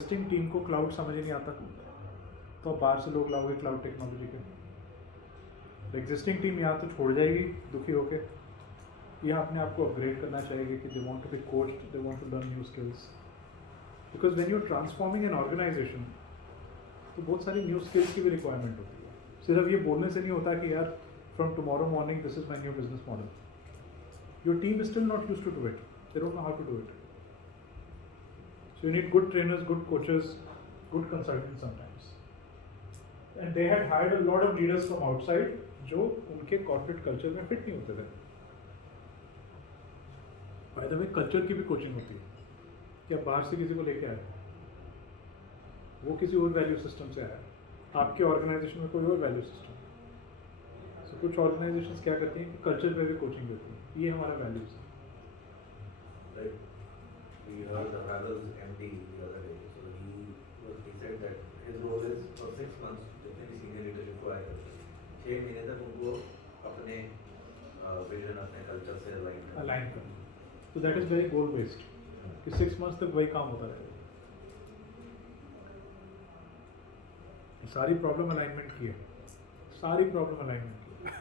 Existing team को cloud समझ ही नहीं आता तो आप बाहर से लोग लाओगे क्लाउड टेक्नोलॉजी के। एग्जिस्टिंग टीम यहाँ तो छोड़ जाएगी दुखी होके, यहाँ अपने आप को अपग्रेड करना चाहेगी कि they want to be coached, they want to learn new skills. Because when you are transforming an organisation तो बहुत सारी न्यू स्किल्स की भी रिक्वायरमेंट होती है। सिर्फ ये बोलने से नहीं होता कि यार from tomorrow morning this is my new business model. Your team is still not used to do it, they don't know how to do it. So you need good trainers, good coaches, good consultants sometimes. And they had hired a lot of leaders from outside जो उनके corporate culture में fit नहीं होते थे। By the way, culture की भी coaching होती है कि आप बाहर से किसी को लेके आए, वो किसी और value system से आया, आपके organization में कोई और value system। So कुछ organizations क्या करती हैं कि culture पे भी coaching देती हैं, ये हमारा values है। Right. We heard the Havells MD the other day, so he said that his role is for 6 months जितने भी senior leadership को आएगा 6 महीने तक उनको अपने vision अपने culture से align करना। So that is very goal based कि 6 months तक वही काम होता रहेगा। सारी प्रॉब्लम अलाइनमेंट की है, सारी प्रॉब्लम अलाइनमेंट की है।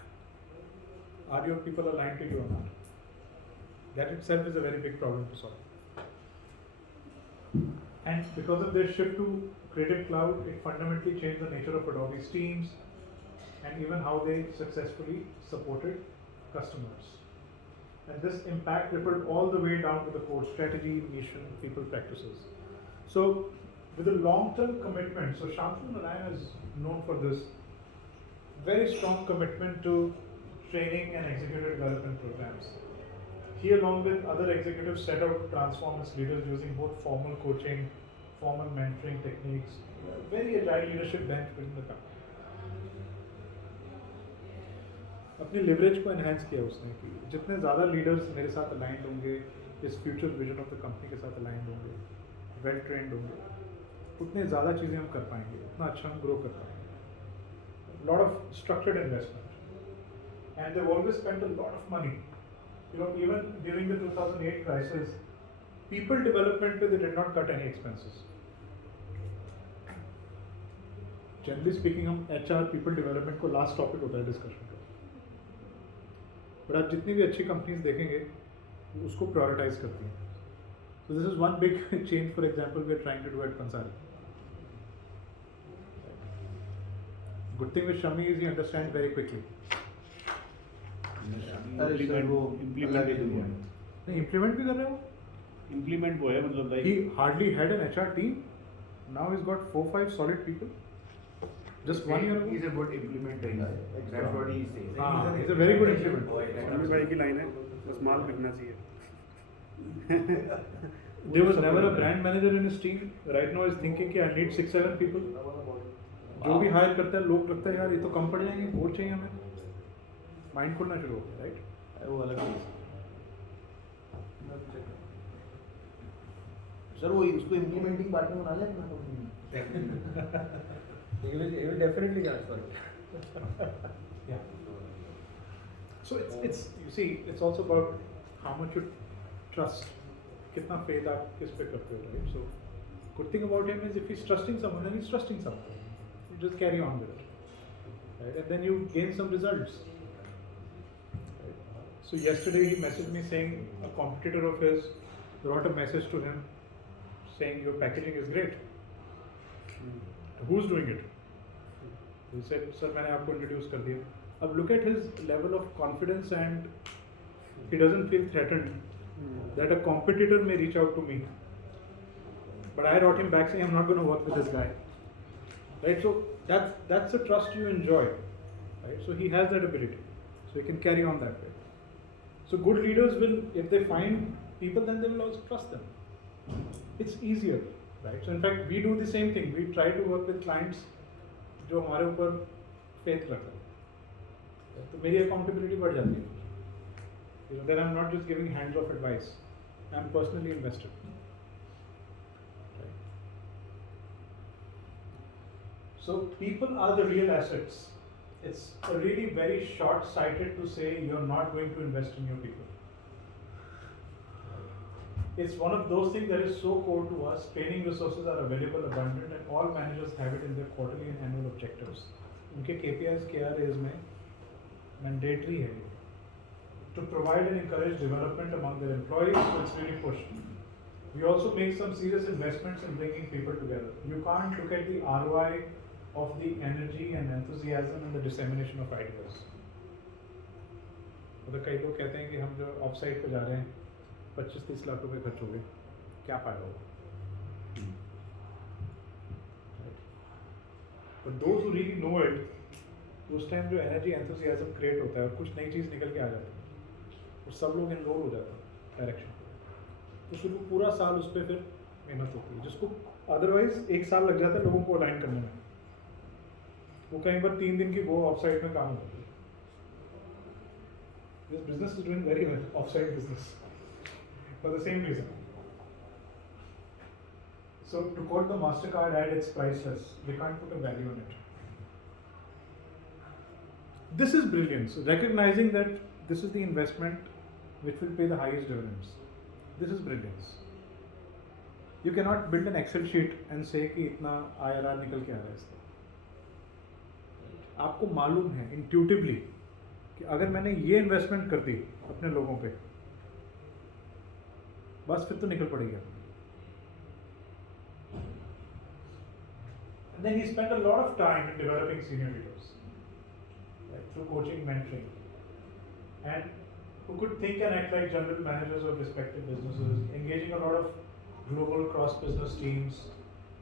Are your people aligned to you or not? That itself is a very big problem to solve. And because of their shift to Creative Cloud, it fundamentally changed the nature of Adobe's teams and even how they successfully supported customers. And this impact rippled all the way down to the core strategy, mission, people practices. So with a long-term commitment, so Shantanu Narayan is known for this very strong commitment to training and executive development programs. He, along with other executives, set out to transform his leaders using both formal coaching, formal mentoring techniques, very agile leadership bench within the company. अपनी leverage को enhance किया उसने कि जितने ज़्यादा leaders मेरे साथ aligned होंगे, इस future vision of the company के साथ aligned होंगे, well trained होंगे, उतने ज़्यादा चीज़ें हम कर पाएंगे, उतना अच्छा हम grow कर पाएंगे। Lot of structured investment, and they've always spent a lot of money. You know, even during the 2008 crisis, people development पे they did not cut any expenses. Generally speaking, हम HR people development को last topic होता है discussion का। But आप जितनी भी अच्छी companies देखेंगे, उसको prioritize करती हैं। So this is one big change, for example, we are trying to do at Pansari. Good thing with Shami is he understands very quickly. Implement भी कर रहे हो? इम्प्लीमेंट वो है मतलब He hardly had an HR team. Now he's got 4-5 solid people. Just 1 year ago. He's a good implementer. That's what he says. He's a very good implementer. स्वामी भाई की line है बस माल बिकना चाहिए। There was never a brand manager in his team. Right now he's thinking कि I need 6-7 people. जो भी higher करता है लोग लगता है यार ये तो कम पड़ जाएंगे, और चाहिए हमें। माइंड खोलना शुरू हो गया, राइट? वो अलग चीज़। सर वो उसको इम्प्लीमेंटिंग पार्टनर बना ले अपना company. He will definitely transfer it. Yeah. So it's you see it's also about how much you trust, कितना faith आप किस पे करते हो, right? So good thing about him is if he's trusting someone, then he's trusting someone. You just carry on with it, right? And then you gain some results. Right? So yesterday he messaged me saying a competitor of his wrote a message to him saying your packaging is great. Who's doing it? He said, sir, मैंने आपको introduce कर दिया. अब look at his level of confidence and he doesn't feel threatened that a competitor may reach out to me. But I wrote him back saying I'm not going to work with this guy. Right? So that's the trust you enjoy. Right? So he has that ability. So he can carry on that way. So good leaders will, if they find people, then they will also trust them. It's easier. Right? So in fact, we do the same thing. We try to work with clients जो हमारे ऊपर faith रखते हैं, तो मेरी accountability बढ़ जाती है। Then I'm not just giving hands-off advice. I'm personally invested. Right? So people are the real assets. It's really very short-sighted to say you're not going to invest in your people. It's one of those things that is so core to us. Training resources are available, abundant, and all managers have it in their quarterly and annual objectives. उनके KPIs KRAs में mandatory है ये. To provide and encourage development among their employees, so it's really pushed. We also make some serious investments in bringing people together. You can't look at the ROI of the energy and enthusiasm and the dissemination of ideas. मतलब कई लोग कहते हैं कि हम जो of site पे जा रहे हैं 25-30 लाख रुपए खर्च हो गए, क्या फायदा होगा? But those who really know it, उस टाइम जो एनर्जी एंथुसियाज्म क्रिएट होता है और कुछ नई चीज़ निकल के आ जाती है और सब लोग एनरोल हो जाते हैं डायरेक्शन पे, तो फिर वो पूरा साल उस पर फिर मेहनत होती है, जिसको अदरवाइज 1 साल लग जाता है लोगों को अलाइन करने में, वो कहीं पर 3 दिन की वो ऑफ साइट में काम होती है. This business is doing very well, off-site business, for the same reason. So to quote the MasterCard ad, it's priceless. We can't put a value on it. This is brilliance, recognizing that this is the investment which will pay the highest dividends. This is brilliance. You cannot build an Excel sheet and say कि इतना IRR निकल के आ रहा है इसका. आपको मालूम है intuitively कि अगर मैंने ये इन्वेस्टमेंट कर दी अपने लोगों पे, बस फिर तो निकल पड़ेगा. And then he spent a lot of time in developing senior leaders, right, through coaching, mentoring, and who could think and act like general managers of respective businesses, engaging a lot of global cross-business teams,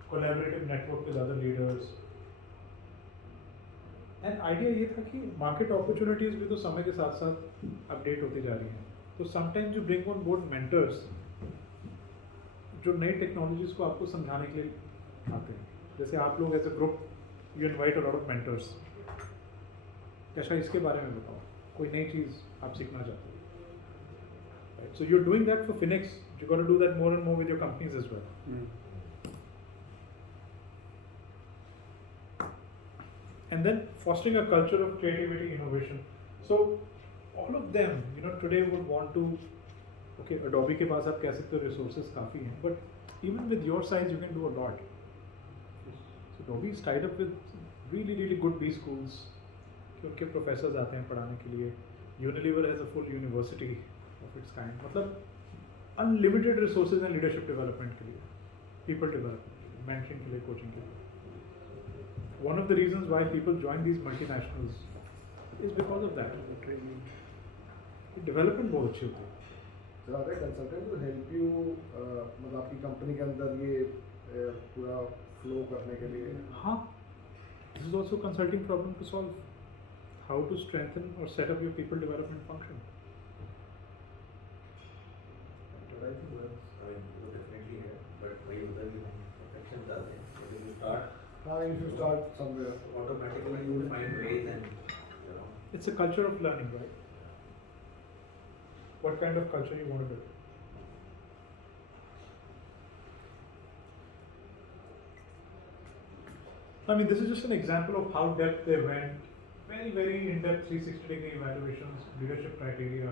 collaborative network with other leaders. And idea ये था कि market opportunities भी तो समय के साथ साथ update होती जा रही हैं, तो sometimes you bring on board mentors जो नई टेक्नोलॉजीज़ को आपको समझाने के लिए आते हैं. जैसे आप लोग as a group you invite a lot of mentors, कैसा इसके बारे में बताओ, कोई नई चीज़ आप सीखना चाहते हो. So you are doing that for Phoenix, you gonna do that more and more with your companies as well. And then fostering a culture of creativity, innovation. So all of them, today would want to, okay, Adobe के पास आप कह सकते हो resources काफ़ी हैं, but even with your size you can do a lot. So Adobe is tied up with really, really good B schools, कि उनके professors आते हैं पढ़ाने के लिए. Unilever has a full university of its kind. मतलब unlimited resources and leadership development के लिए, people development, mentoring के लिए, coaching के लिए. One of the reasons why people join these multinationals is because of that. Development बहुत अच्छी होती है. So are they consultant to help you मतलब आपकी कंपनी के अंदर ये पूरा फ्लो करने के लिए? हाँ, this is also a consulting problem to solve. How to strengthen or set up your people development function. I think वो definitely है, but वही उधर भी perfection डालते हैं. If you start, if you start somewhere. automatically you will find ways and It's a culture of learning, right? What kind of culture you want to build? I mean, this is just an example of how depth they went. Very, very in-depth 360-degree evaluations, leadership criteria,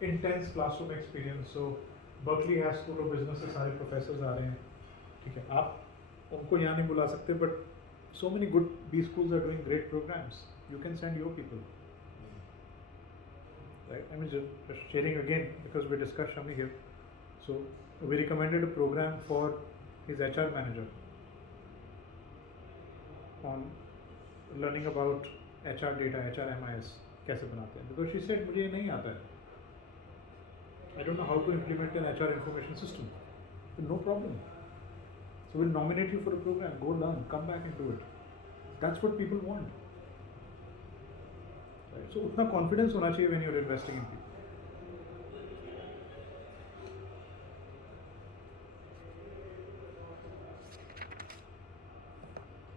intense classroom experience. So, Berkeley has School of Business से सारे professors आ रहे हैं. ठीक है, आप उनको यहाँ नहीं बुला सकते, but so many good B schools are doing great programs. You can send your people. Right? I'm just sharing again because we discussed Shami here. So we recommended a program for his HR manager on learning about HR data, HR MIS कैसे बनाते हैं, because she said मुझे ये नहीं आता है. I don't know how to implement an HR information system. No problem. So we'll nominate you for a program. Go learn, come back and do it. That's what people want. Right? So उतना confidence होना चाहिए when you're investing in people.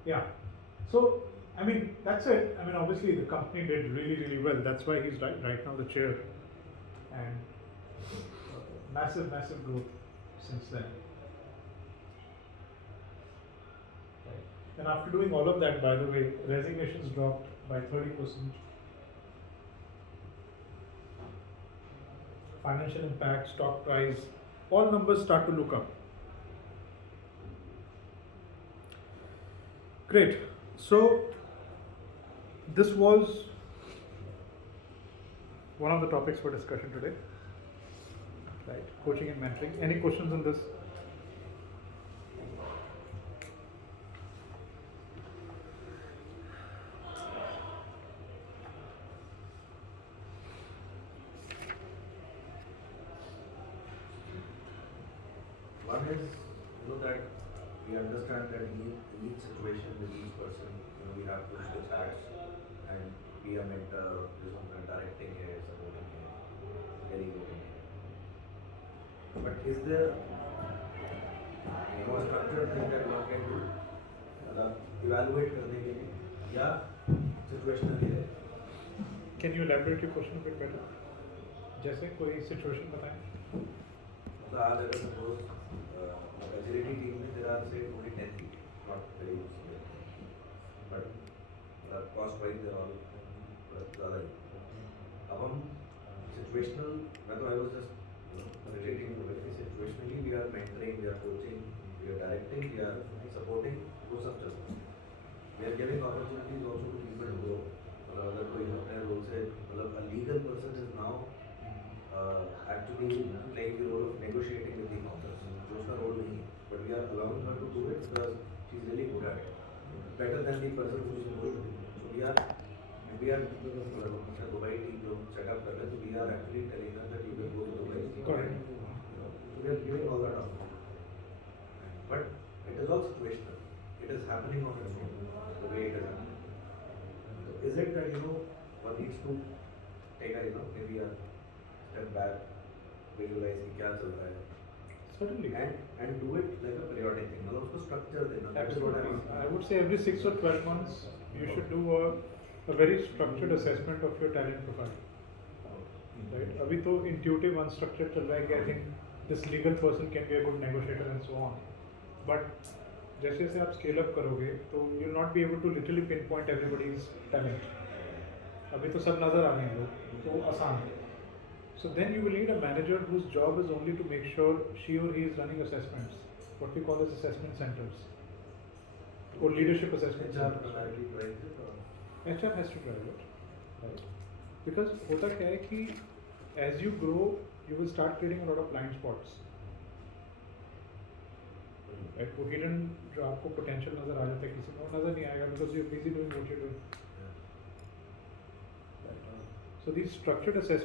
Yeah. So I mean that's it. I mean obviously the company did really, really well. That's why he's right now the chair, and massive, massive growth since then. And after doing all of that, by the way, resignations dropped by 30%. Financial impact, stock price, all numbers start to look up. Great. So this was one of the topics for discussion today, right? Coaching and mentoring. Any questions on this? One is, that we understand that in each situation with each person, we have to switch hats and be a mentor, directing here, supporting here, delegating here. But is there, a structured thing that one can do? Evaluate करने के लिए या situationally है? Can you elaborate your question a bit better? जैसे कोई situation बताएं. So आज अगर suppose agility team में there are say only 10 people, not very senior, but cost wise they are all ज़्यादा ही. अब हम situational, मैं तो I was just relating to it. Situationally we are mentoring, we are coaching, we are directing, we are supporting, वो सब चलता है. We are giving opportunities also to people to grow. मतलब अगर कोई अपने role से मतलब a legal person is now actually playing the role of negotiating with the founders, जो उसका role नहीं है, but we are allowing her to do it because she is really good at it, better than the person who is doing it. So we are Dubai team जो set up कर रहे हैं, so we are actually telling them that you will go to Dubai. Correct. So we are giving all that opportunity, but it is all situational. It is happening on its own, the way it is happening. So is it that one needs to take a maybe a step back, visualize कि क्या चल रहा है, Certainly. and do it like a periodic thing. मतलब उसको structure देना. That's what Absolutely. I I would say every 6 or 12 months you should do a very structured assessment of your talent profile. Right? अभी तो intuitive unstructured चल रहा है कि I think this legal person can be a good negotiator and so on. But जैसे जैसे आप scale up करोगे तो you'll not be able to literally pinpoint everybody's talent. अभी तो सब नज़र आ रहे हैं लोग, तो आसान है. So then you will need a manager whose job is only to make sure she or he is running assessments, what we call as assessment centers, or leadership assessment HR centers. primarily drives it or HR has to drive it, right? Because होता क्या है कि as you grow, you will start creating a lot of blind spots. Right? वो hidden जो आपको potential नज़र आ जाता है किसी में, वो नज़र नहीं आएगा because you're busy doing what you're doing. So these structured assessments